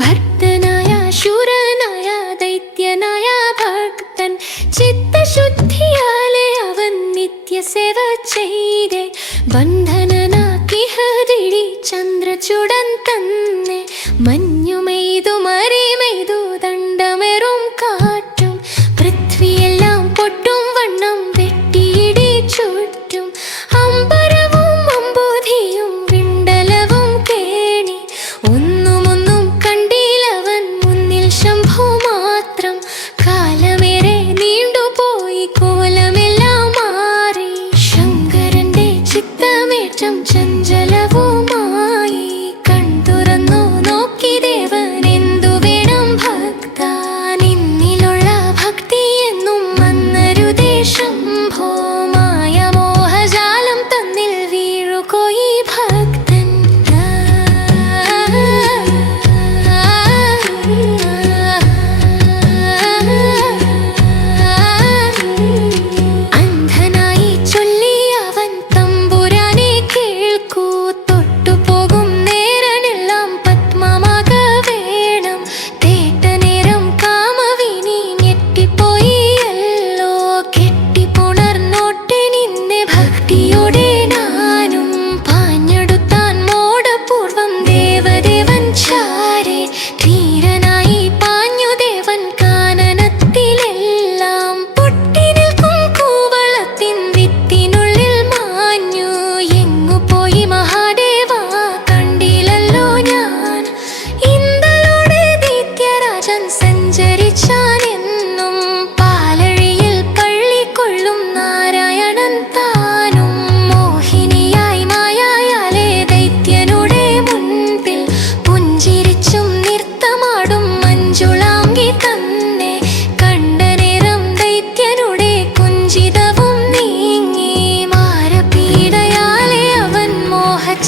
ഭക്തനായ ശൂരനായ ദൈത്യനായ ഭക്തൻ ചിത്തശുദ്ധിയാലെ അവൻ നിത്യസേവ ചെയ്തേ ബന്ധനനാക്കി ഹരിടി ചന്ദ്ര ചുടൻ തന്നെ മഞ്ഞുമെയ്തു മറിമെയ്തു ദണ്ഡമെറും കാറ്റും പൃഥ്വിയെല്ലാം പൊട്ടും വണ്ണം വെട്ടിയിടി ചുറ്റും അമ്പരവും അമ്പൂതിയും വിണ്ടലവും കേണി ഒന്നുമൊന്നും കണ്ടിലവൻ മുന്നിൽ ശംഭുമാ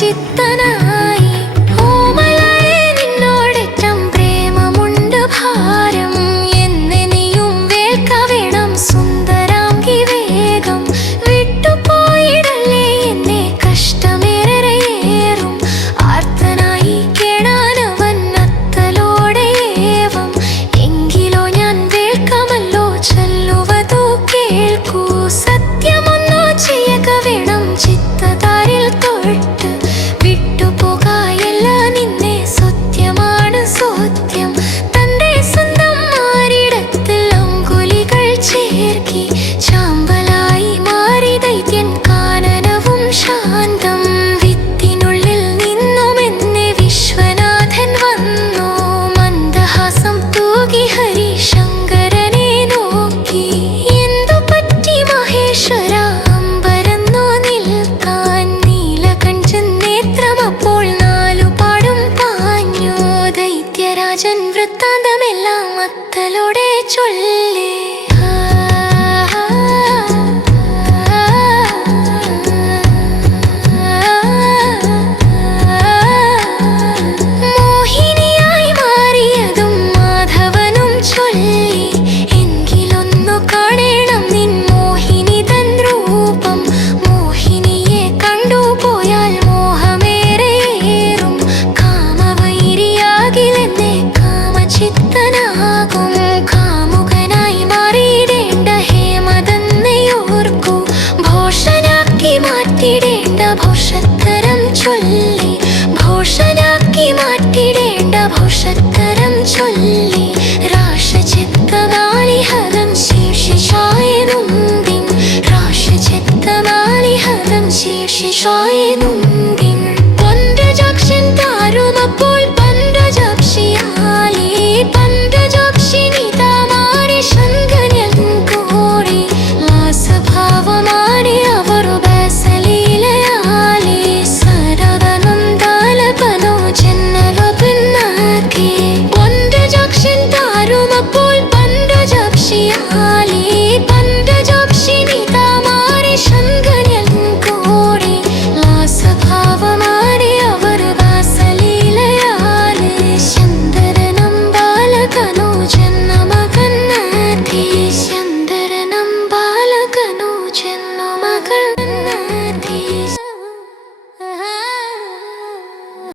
知ったな പ്രഭുഷത്തരം ചൊല്ലി രാഷചിത്തനാളി ഹരം ശീർഷിഷായതും രാഷചിത്തനാളി ഹരം ശീർഷിഷായതും